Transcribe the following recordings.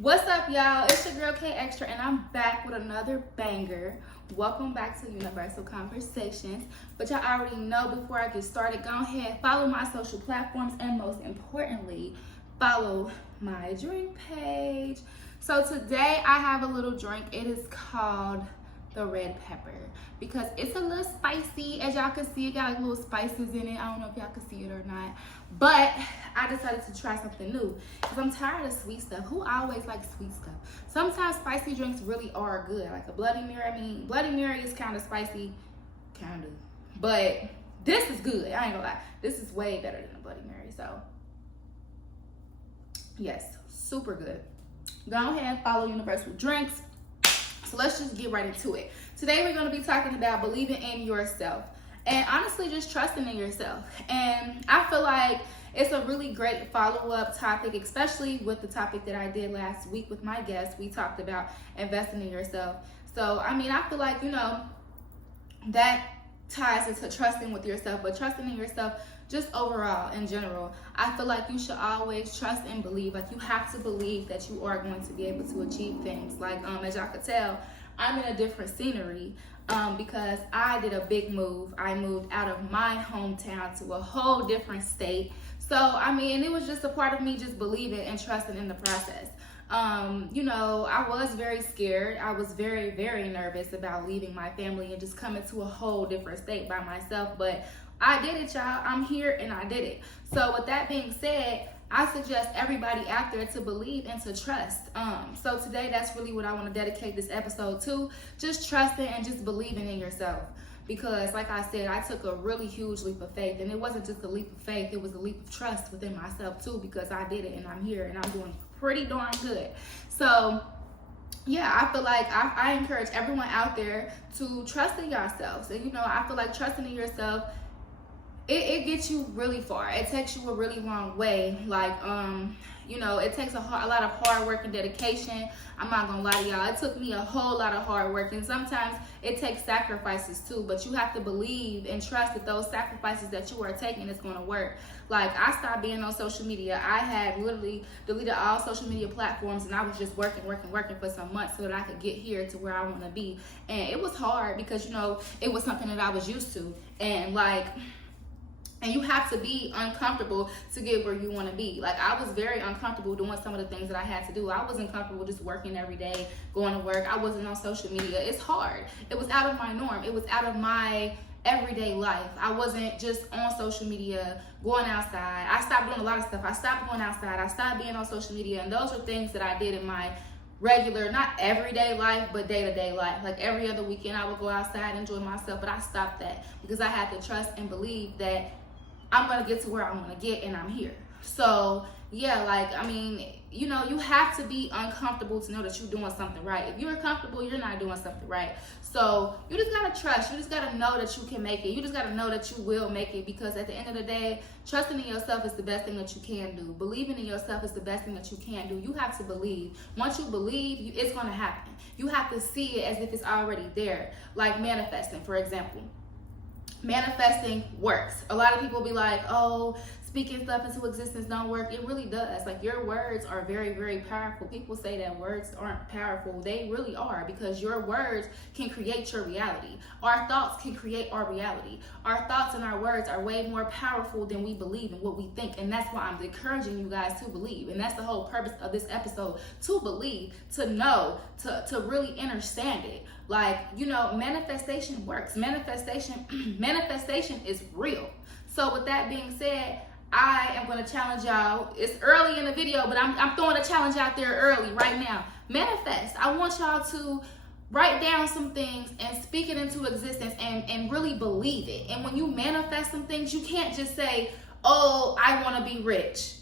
What's up, y'all? It's your girl K Extra, and I'm back with another banger. Welcome back to Universal Conversations. But y'all already know, before I get started, go ahead, follow my social platforms, and most importantly, follow my drink page. So today I have a little drink. It is called the red pepper because it's a little spicy. As y'all can see, it got like little spices in it. I don't know if y'all can see it or not, but I decided to try something new because I'm tired of sweet stuff. Who always likes sweet stuff? Sometimes spicy drinks really are good, like a Bloody Mary. I mean, Bloody Mary is kind of spicy, kind of, but this is good. I ain't gonna lie, this is way better than a Bloody Mary. So yes, super good. Go ahead and follow Universal Drinks. So let's just get right into it. Today we're going to be talking about believing in yourself and honestly just trusting in yourself. And I feel like it's a really great follow-up topic, especially with the topic that I did last week with my guest. We talked about investing in yourself. So, I mean, I feel like, that ties into trusting with yourself, but trusting in yourself just overall in general. I feel like you should always trust and believe. Like, you have to believe that you are going to be able to achieve things. Like, as y'all could tell, I'm in a different scenery because I did a big move. I moved out of my hometown to a whole different state. So, I mean, it was just a part of me just believing and trusting in the process. I was very scared. I was very, very nervous about leaving my family and just coming to a whole different state by myself. But I did it, y'all. I'm here and I did it. So with that being said, I suggest everybody out there to believe and to trust. So today, that's really what I want to dedicate this episode to. Just trusting and just believing in yourself. Because like I said, I took a really huge leap of faith. And it wasn't just a leap of faith, it was a leap of trust within myself too, because I did it and I'm here and I'm doing pretty darn good. So yeah, I feel like I encourage everyone out there to trust in yourselves. And I feel like trusting in yourself, it gets you really far. It takes you a really long way. Like, it takes a lot of hard work and dedication. I'm not gonna lie to y'all. It took me a whole lot of hard work, and sometimes it takes sacrifices too. But you have to believe and trust that those sacrifices that you are taking is gonna work. Like, I stopped being on social media. I had literally deleted all social media platforms, and I was just working for some months so that I could get here to where I want to be. And it was hard because it was something that I was used to, and you have to be uncomfortable to get where you want to be. Like, I was very uncomfortable doing some of the things that I had to do. I wasn't comfortable just working every day, going to work. I wasn't on social media. It's hard. It was out of my norm. It was out of my everyday life. I wasn't just on social media, going outside. I stopped doing a lot of stuff. I stopped going outside. I stopped being on social media. And those are things that I did in my regular, not everyday life, but day-to-day life. Like, every other weekend I would go outside, enjoy myself. But I stopped that because I had to trust and believe that I'm going to get to where I want to get, and I'm here. So, yeah, you have to be uncomfortable to know that you're doing something right. If you're comfortable, you're not doing something right. So, you just got to trust. You just got to know that you can make it. You just got to know that you will make it, because at the end of the day, trusting in yourself is the best thing that you can do. Believing in yourself is the best thing that you can do. You have to believe. Once you believe, it's going to happen. You have to see it as if it's already there. Like manifesting, for example. Manifesting works. A lot of people be like, oh, speaking stuff into existence don't work. It really does. Like, your words are very, very powerful. People say that words aren't powerful. They really are, because your words can create your reality. Our thoughts can create our reality. Our thoughts and our words are way more powerful than we believe and what we think. And that's why I'm encouraging you guys to believe. And that's the whole purpose of this episode, to believe, to know, to really understand it. Like, manifestation works. Manifestation is real. So with that being said, I am going to challenge y'all. It's early in the video, but I'm throwing a challenge out there early right now. Manifest. I want y'all to write down some things and speak it into existence and really believe it. And when you manifest some things, you can't just say, oh, I want to be rich.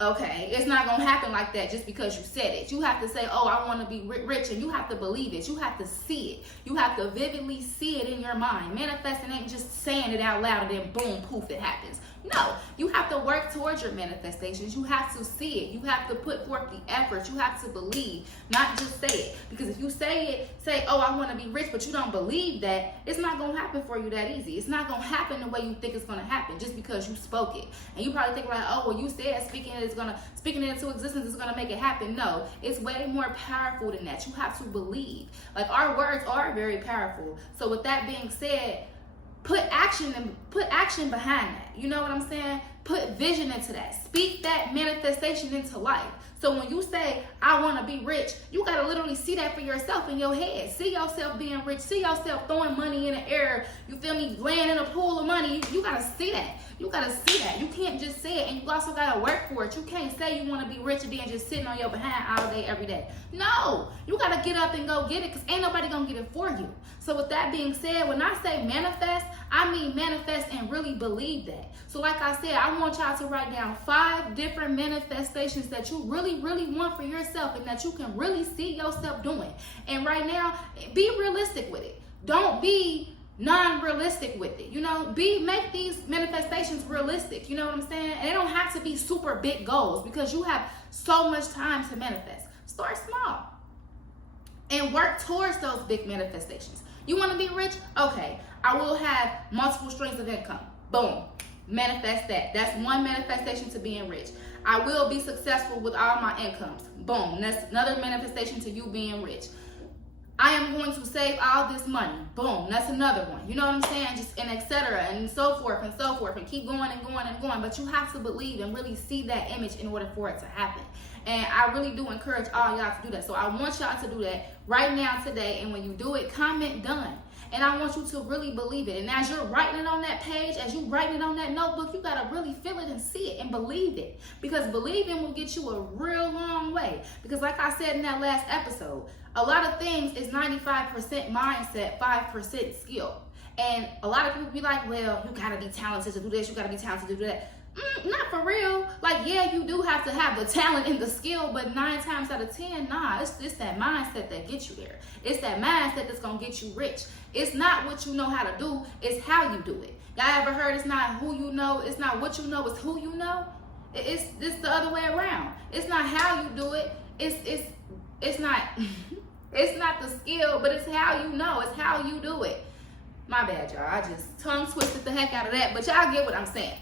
Okay, it's not going to happen like that just because you said it. You have to say, oh, I want to be rich, and you have to believe it. You have to see it. You have to vividly see it in your mind. Manifesting ain't just saying it out loud and then boom, poof, it happens. No, you have to work towards your manifestations. You have to see it. You have to put forth the effort. You have to believe, not just say it. Because if you say, oh, I want to be rich, but you don't believe that, it's not going to happen for you that easy. It's not going to happen the way you think it's going to happen just because you spoke it. And you probably think like, oh, well, you said speaking it into existence is going to make it happen. No, it's way more powerful than that. You have to believe. Like, our words are very powerful. So with that being said, put action behind that. You know what I'm saying? Put vision into that. Speak that manifestation into life. So when you say, I want to be rich, you got to literally see that for yourself in your head. See yourself being rich. See yourself throwing money in the air. You feel me? Laying in a pool of money. You got to see that. You got to see that. You can't just say it, and you also got to work for it. You can't say you want to be rich and then just sitting on your behind all day, every day. No, you got to get up and go get it, because ain't nobody going to get it for you. So with that being said, when I say manifest, I mean manifest and really believe that. So like I said, I want y'all to write down 5 different manifestations that you really, really want for yourself and that you can really see yourself doing. And right now, be realistic with it. Don't be non-realistic with it. You know, make these manifestations realistic. You know what I'm saying? And they don't have to be super big goals, because you have so much time to manifest. Start small and work towards those big manifestations. You want to be rich? Okay, I will have multiple streams of income. Boom. Manifest that. That's one manifestation to being rich. I will be successful with all my incomes. Boom. That's another manifestation to you being rich. I am going to save all this money. Boom. That's another one. You know what I'm saying? Just and etc. and so forth and keep going and going and going. But you have to believe and really see that image in order for it to happen. And I really do encourage all y'all to do that. So I want y'all to do that right now today. And when you do it, comment done. And I want you to really believe it. And as you're writing it on that page, as you're writing it on that notebook, you got to really feel it and see it and believe it. Because believing will get you a real long way. Because like I said in that last episode, a lot of things is 95% mindset, 5% skill. And a lot of people be like, well, you got to be talented to do this. You got to be talented to do that. Not for real. Like, yeah, you do have to have the talent and the skill, but 9 times out of 10, nah, it's that mindset that gets you there. It's that mindset that's going to get you rich. It's not what you know how to do, it's how you do it. Y'all ever heard it's not who you know, it's not what you know, it's who you know? It's the other way around. It's not how you do it. It's not it's not the skill, but it's how you know. It's how you do it. My bad, y'all. I just tongue twisted the heck out of that, but y'all get what I'm saying.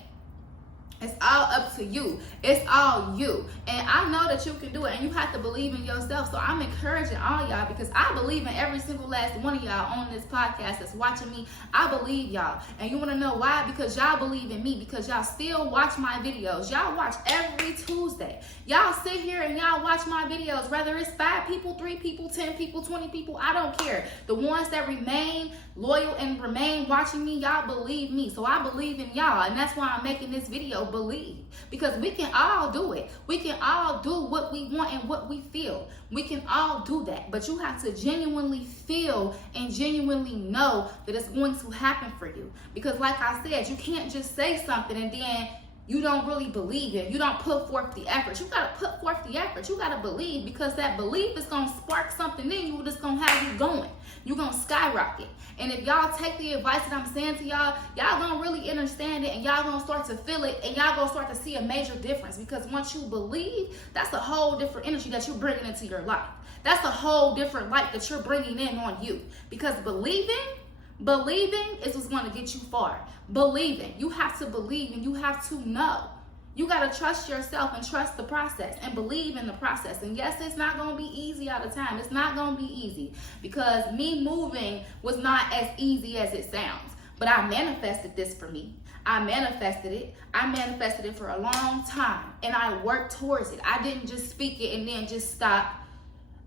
It's all up to you. It's all you. And I know that you can do it, and you have to believe in yourself. So I'm encouraging all y'all, because I believe in every single last one of y'all on this podcast that's watching me. I believe y'all. And you want to know why? Because y'all believe in me, because y'all still watch my videos. Y'all watch every Tuesday. Y'all sit here and y'all watch my videos, whether it's 5 people, 3 people, 10 people, 20 people, I don't care. The ones that remain loyal and remain watching me, y'all believe me. So I believe in y'all, and that's why I'm making this video. Believe, because we can all do it. We can all do what we want and what we feel. We can all do that, but you have to genuinely feel and genuinely know that it's going to happen for you. Because like I said, you can't just say something and then you don't really believe it. You don't put forth the effort. You got to put forth the effort. You got to believe, because that belief is going to spark something in you that's going to have you going. You're going to skyrocket. And if y'all take the advice that I'm saying to y'all, y'all going to really understand it, and y'all going to start to feel it, and y'all going to start to see a major difference. Because once you believe, that's a whole different energy that you're bringing into your life. That's a whole different light that you're bringing in on you. Because believing is what's going to get you far. Believing. You have to believe, and you have to know. You got to trust yourself and trust the process and believe in the process. And yes, it's not going to be easy all the time. It's not going to be easy, because me moving was not as easy as it sounds. But I manifested this for me. I manifested it. I manifested it for a long time, and I worked towards it. I didn't just speak it and then just stop.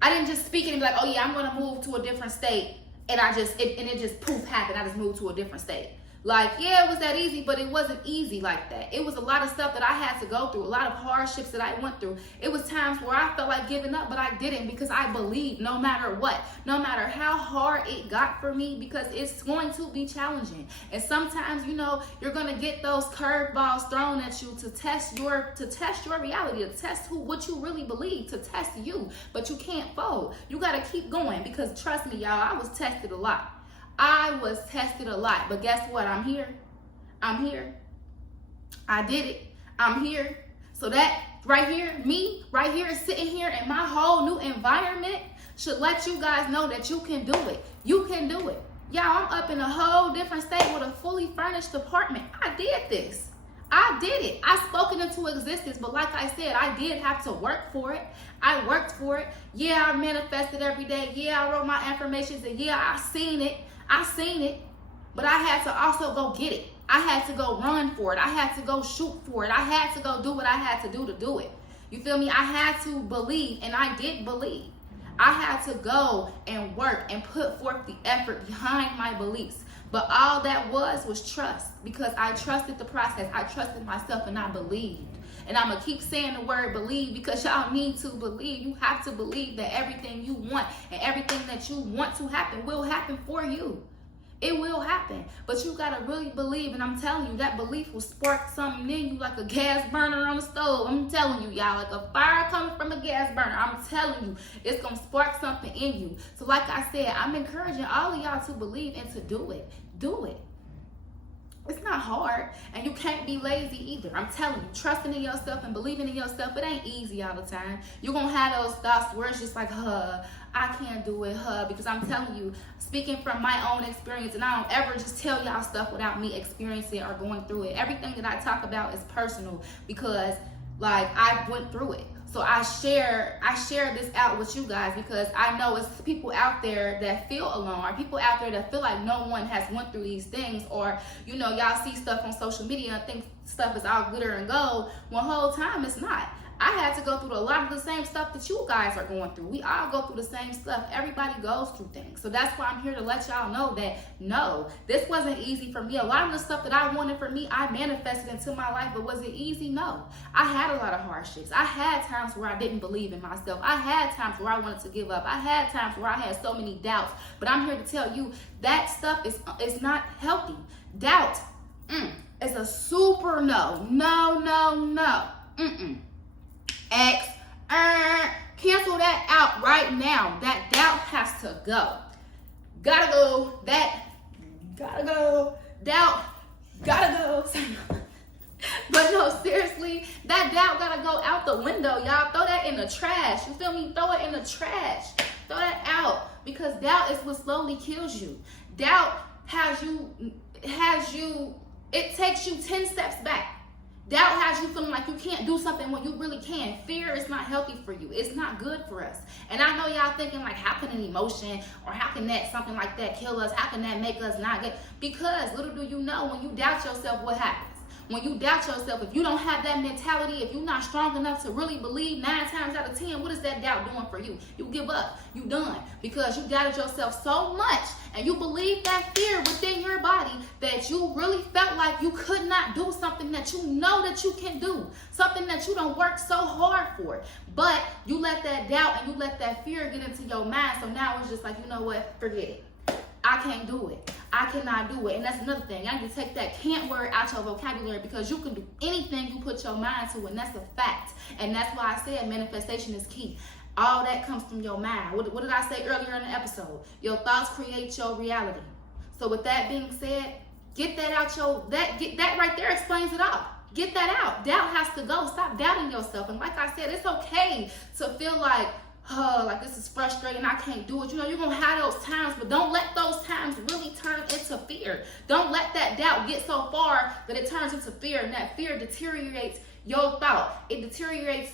I didn't just speak it and be like, oh yeah, I'm going to move to a different state. And it just poof happened. I just moved to a different state. Like, yeah, it was that easy, but it wasn't easy like that. It was a lot of stuff that I had to go through, a lot of hardships that I went through. It was times where I felt like giving up, but I didn't, because I believed no matter what, no matter how hard it got for me, because it's going to be challenging. And sometimes, you know, you're going to get those curveballs thrown at you to test your reality, to test what you really believe, to test you, but you can't fold. You got to keep going, because trust me, y'all, I was tested a lot. I was tested a lot, but guess what? I'm here. I'm here. I did it. I'm here. So that right here, me right here sitting here in my whole new environment should let you guys know that you can do it. You can do it. Y'all, I'm up in a whole different state with a fully furnished apartment. I did this. I did it. I spoke it into existence, but like I said, I did have to work for it. I worked for it. Yeah, I manifested every day. Yeah, I wrote my affirmations, and yeah, I seen it. But I had to also go get it. I had to go run for it. I had to go shoot for it. I had to go do what I had to do it. You feel me? I had to believe, and I did believe. I had to go and work and put forth the effort behind my beliefs. But all that was trust, because I trusted the process. I trusted myself, and I believed. And I'm going to keep saying the word believe, because y'all need to believe. You have to believe that everything you want and everything that you want to happen will happen for you. It will happen. But you got to really believe. And I'm telling you, that belief will spark something in you like a gas burner on the stove. I'm telling you, y'all, like a fire coming from a gas burner. I'm telling you, it's going to spark something in you. So like I said, I'm encouraging all of y'all to believe and to do it. Do it. It's not hard, and you can't be lazy either. I'm telling you, trusting in yourself and believing in yourself, it ain't easy all the time. You're going to have those thoughts where it's just like, I can't do it, because I'm telling you, speaking from my own experience, and I don't ever just tell y'all stuff without me experiencing or going through it. Everything that I talk about is personal, because like I went through it. So I share this out with you guys, because I know it's people out there that feel alone, or people out there that feel like no one has went through these things, or y'all see stuff on social media and think stuff is all glitter and gold. One whole time it's not. I had to go through a lot of the same stuff that you guys are going through. We all go through the same stuff. Everybody goes through things. So that's why I'm here to let y'all know that no, this wasn't easy for me. A lot of the stuff that I wanted for me, I manifested into my life, but was it easy? No. I had a lot of hardships. I had times where I didn't believe in myself. I had times where I wanted to give up. I had times where I had so many doubts. But I'm here to tell you that stuff is not healthy. Doubt is a super no. No. Cancel that out right now. That doubt has to go. Gotta go. Doubt gotta go. But no, seriously, that doubt gotta go out the window, y'all. Throw that in the trash. You feel me? Throw it in the trash. Throw that out, because doubt is what slowly kills you. Doubt it takes you 10 steps back. Doubt has you feeling like you can't do something when you really can. Fear is not healthy for you. It's not good for us. And I know y'all thinking like, how can an emotion or how can something like that kill us? How can that make us not get? Because little do you know, when you doubt yourself, what happens? When you doubt yourself, if you don't have that mentality, if you're not strong enough to really believe 9 times out of 10, what is that doubt doing for you? You give up. You done. Because you doubted yourself so much, and you believe that fear within your body that you really felt like you could not do something that you know that you can do. Something that you don't work so hard for. But you let that doubt and you let that fear get into your mind. So now it's just like, you know what? Forget it. I can't do it. I cannot do it. And that's another thing. I need to take that can't word out your vocabulary, because you can do anything you put your mind to, and that's a fact. And that's why I said manifestation is key. All that comes from your mind. What did I say earlier in the episode? Your thoughts create your reality. So with that being said, get that out that right there explains it all. Get that out. Doubt has to go. Stop doubting yourself. And like I said, it's okay to feel like this is frustrating, I can't do it. You're going to have those times, but don't let those times really turn into fear. Don't let that doubt get so far that it turns into fear, and that fear deteriorates your thought. It deteriorates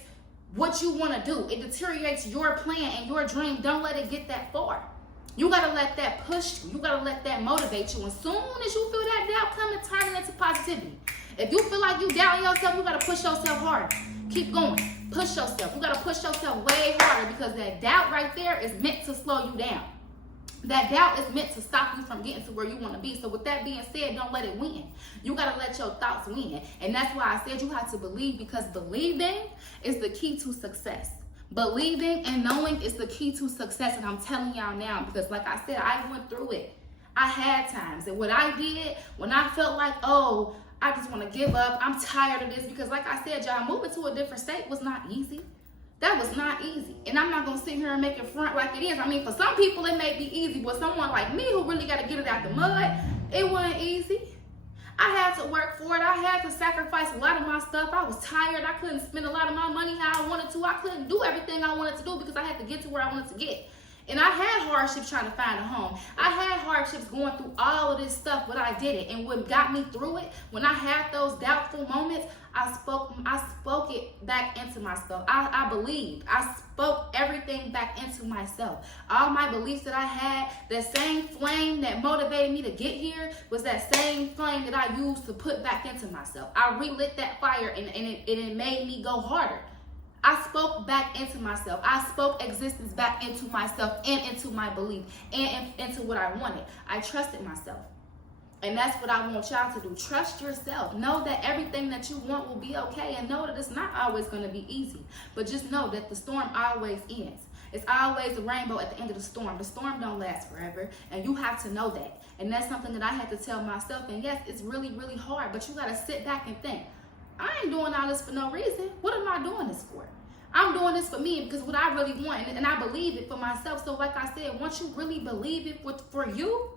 what you want to do. It deteriorates your plan and your dream. Don't let it get that far. You got to let that push you. You got to let that motivate you. As soon as you feel that doubt come, and turn it into positivity. If you feel like you doubting yourself, you got to push yourself harder. Keep going. Push yourself. You got to push yourself way harder, because that doubt right there is meant to slow you down. That doubt is meant to stop you from getting to where you want to be. So with that being said, don't let it win. You got to let your thoughts win. And that's why I said you have to believe, because believing is the key to success. Believing and knowing is the key to success. And I'm telling y'all now, because like I said, I went through it. I had times. And what I did when I felt like, I just want to give up, I'm tired of this, because like I said, y'all, moving to a different state was not easy. That was not easy. And I'm not going to sit here and make it front like it is. I mean, for some people it may be easy, but someone like me who really got to get it out the mud, it wasn't easy. I had to work for it. I had to sacrifice a lot of my stuff. I was tired. I couldn't spend a lot of my money how I wanted to. I couldn't do everything I wanted to do because I had to get to where I wanted to get. And I had hardships trying to find a home. I had hardships going through all of this stuff, but I did it. And what got me through it, when I had those doubtful moments, I spoke it back into myself. I believed. I spoke everything back into myself. All my beliefs that I had, that same flame that motivated me to get here was that same flame that I used to put back into myself. I relit that fire and it made me go harder. I spoke back into myself. I spoke existence back into myself and into my belief and into what I wanted. I trusted myself. And that's what I want y'all to do. Trust yourself. Know that everything that you want will be okay, and know that it's not always going to be easy. But just know that the storm always ends. It's always a rainbow at the end of the storm. The storm don't last forever, and you have to know that. And that's something that I had to tell myself. And yes, it's really, really hard, but you got to sit back and think, I ain't doing all this for no reason. What am I doing this for? I'm doing this for me because what I really want, and I believe it for myself. So like I said, once you really believe it for you,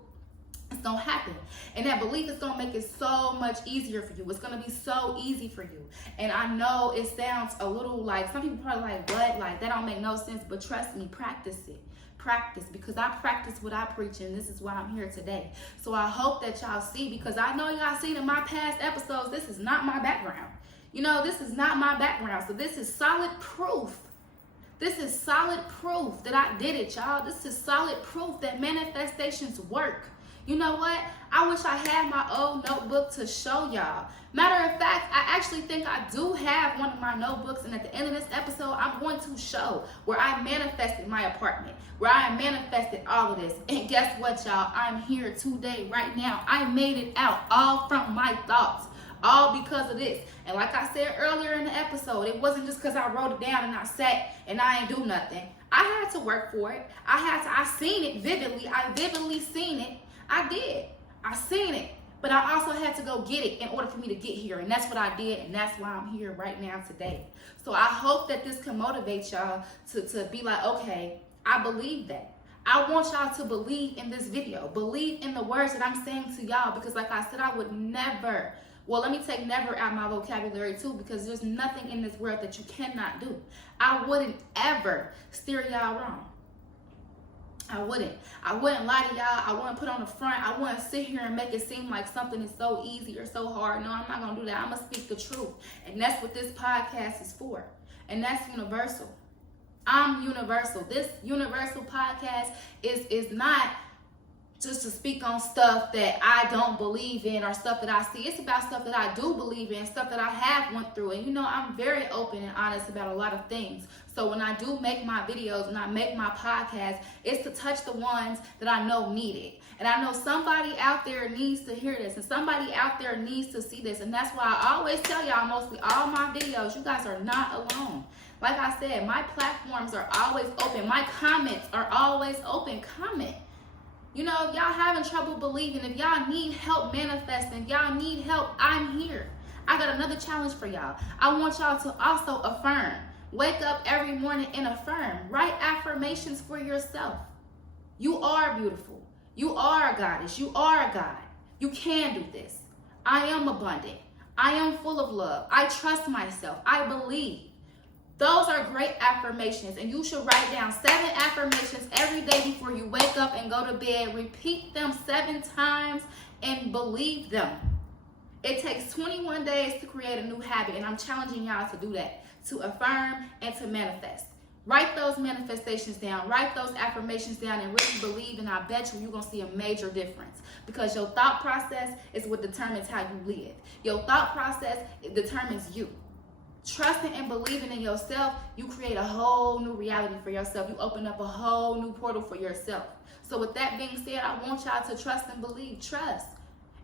it's going to happen. And that belief is going to make it so much easier for you. It's going to be so easy for you. And I know it sounds a little like, some people probably like, what? Like, that don't make no sense. But trust me, practice it. Practice, because I practice what I preach, and this is why I'm here today. So I hope that y'all see, because I know y'all seen in my past episodes, this is not my background. You know, this is not my background. So this is solid proof. This is solid proof that I did it, y'all. This is solid proof that manifestations work. You know what? I wish I had my old notebook to show y'all. Matter of fact, I actually think I do have one of my notebooks, and at the end of this episode, I'm going to show where I manifested my apartment, where I manifested all of this. And guess what, y'all? I'm here today, right now. I made it out, all from my thoughts, all because of this. And like I said earlier in the episode, it wasn't just because I wrote it down and I sat and I ain't do nothing. I had to work for it. I seen it vividly. I vividly seen it. I did. I seen it. But I also had to go get it in order for me to get here. And that's what I did. And that's why I'm here right now today. So I hope that this can motivate y'all to be like, okay, I believe that. I want y'all to believe in this video. Believe in the words that I'm saying to y'all. Because like I said, I would never, well, let me take never out of my vocabulary too, because there's nothing in this world that you cannot do. I wouldn't ever steer y'all wrong. I wouldn't lie to y'all. I wouldn't put on the front. I wouldn't sit here and make it seem like something is so easy or so hard. No, I'm not going to do that. I'm going to speak the truth. And that's what this podcast is for. And that's universal. I'm universal. This universal podcast is not just to speak on stuff that I don't believe in or stuff that I see. It's about stuff that I do believe in, stuff that I have went through. And you know, I'm very open and honest about a lot of things. So when I do make my videos, when I make my podcast, it's to touch the ones that I know need it. And I know somebody out there needs to hear this, and somebody out there needs to see this. And that's why I always tell y'all, mostly all my videos, you guys are not alone. Like I said, my platforms are always open. My comments are always open. Comment. You know, if y'all having trouble believing, if y'all need help manifesting, if y'all need help, I'm here. I got another challenge for y'all. I want y'all to also affirm. Wake up every morning and affirm. Write affirmations for yourself. You are beautiful. You are a goddess. You are a god. You can do this. I am abundant. I am full of love. I trust myself. I believe. Those are great affirmations, and you should write down 7 affirmations every day before you wake up and go to bed. Repeat them 7 times and believe them. It takes 21 days to create a new habit, and I'm challenging y'all to do that, to affirm and to manifest. Write those manifestations down. Write those affirmations down and really believe, and I bet you're going to see a major difference, because your thought process is what determines how you live. Your thought process, it determines you. Trusting and believing in yourself, you create a whole new reality for yourself. You open up a whole new portal for yourself. So with that being said, I want y'all to trust and believe. Trust.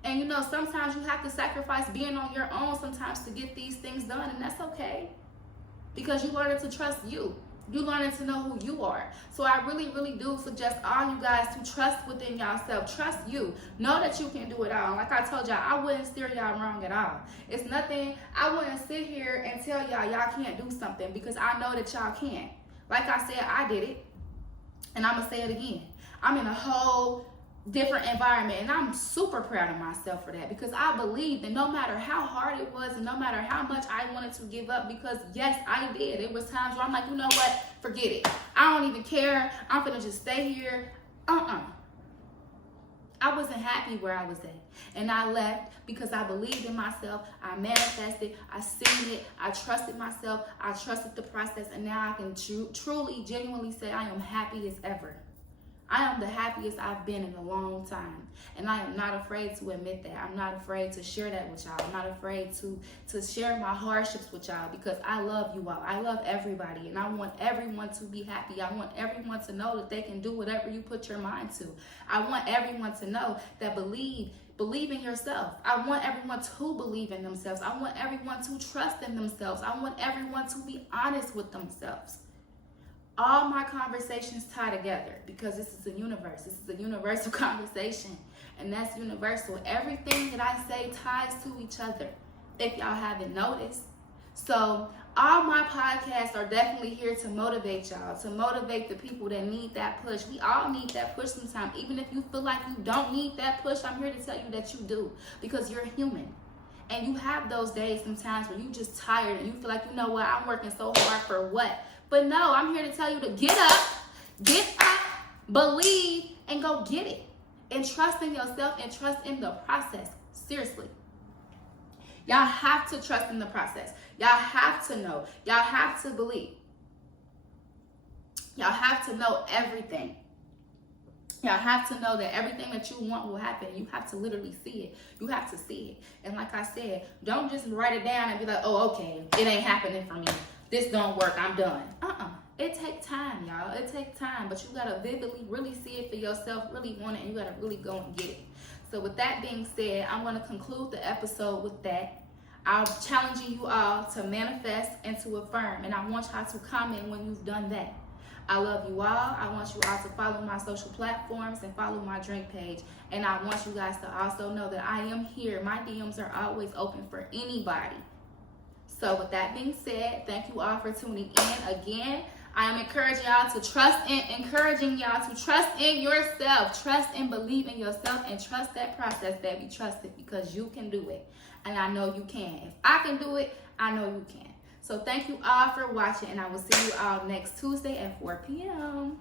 And you know, sometimes you have to sacrifice being on your own sometimes to get these things done, and that's okay. Because you learning to trust you. You learning to know who you are. So I really, really do suggest all you guys to trust within yourself. Trust you. Know that you can do it all. Like I told y'all, I wouldn't steer y'all wrong at all. It's nothing, I wouldn't sit here and tell y'all can't do something, because I know that y'all can. Like I said, I did it. And I'm going to say it again. I'm in a whole different environment, and I'm super proud of myself for that, because I believed that no matter how hard it was and no matter how much I wanted to give up, because yes, I did. It was times where I'm like, you know what, forget it, I don't even care, I'm gonna just stay here. I wasn't happy where I was at, and I left because I believed in myself. I manifested, I seen it, I trusted myself, I trusted the process, and now I can truly, genuinely say I am happy as ever. I am the happiest I've been in a long time, and I am not afraid to admit that. I'm not afraid to share that with y'all. I'm not afraid to share my hardships with y'all, because I love you all. I love everybody, and I want everyone to be happy. I want everyone to know that they can do whatever you put your mind to. I want everyone to know that believe in yourself. I want everyone to believe in themselves. I want everyone to trust in themselves. I want everyone to be honest with themselves. All my conversations tie together, because this is a universe. This is a universal conversation, and that's universal. Everything that I say ties to each other, if y'all haven't noticed. So all my podcasts are definitely here to motivate y'all, to motivate the people that need that push. We all need that push sometimes. Even if you feel like you don't need that push, I'm here to tell you that you do, because you're human. And you have those days sometimes where you just tired and you feel like, you know what, I'm working so hard for what? But no, I'm here to tell you to get up, believe, and go get it. And trust in yourself and trust in the process. Seriously. Y'all have to trust in the process. Y'all have to know. Y'all have to believe. Y'all have to know everything. Y'all have to know that everything that you want will happen. You have to literally see it. You have to see it. And like I said, don't just write it down and be like, oh, okay, it ain't happening for me. This don't work, I'm done. It takes time, y'all. It takes time, but you gotta vividly really see it for yourself, really want it, and you gotta really go and get it. So with that being said, I'm gonna conclude the episode with that. I'm challenging you all to manifest and to affirm, and I want y'all to comment when you've done that. I love you all. I want you all to follow my social platforms and follow my drink page. And I want you guys to also know that I am here. My DMs are always open for anybody. So with that being said, thank you all for tuning in again. I am encouraging y'all to trust in yourself. Trust and believe in yourself, and trust that process, baby. Trust it, because you can do it. And I know you can. If I can do it, I know you can. So thank you all for watching, and I will see you all next Tuesday at 4 p.m.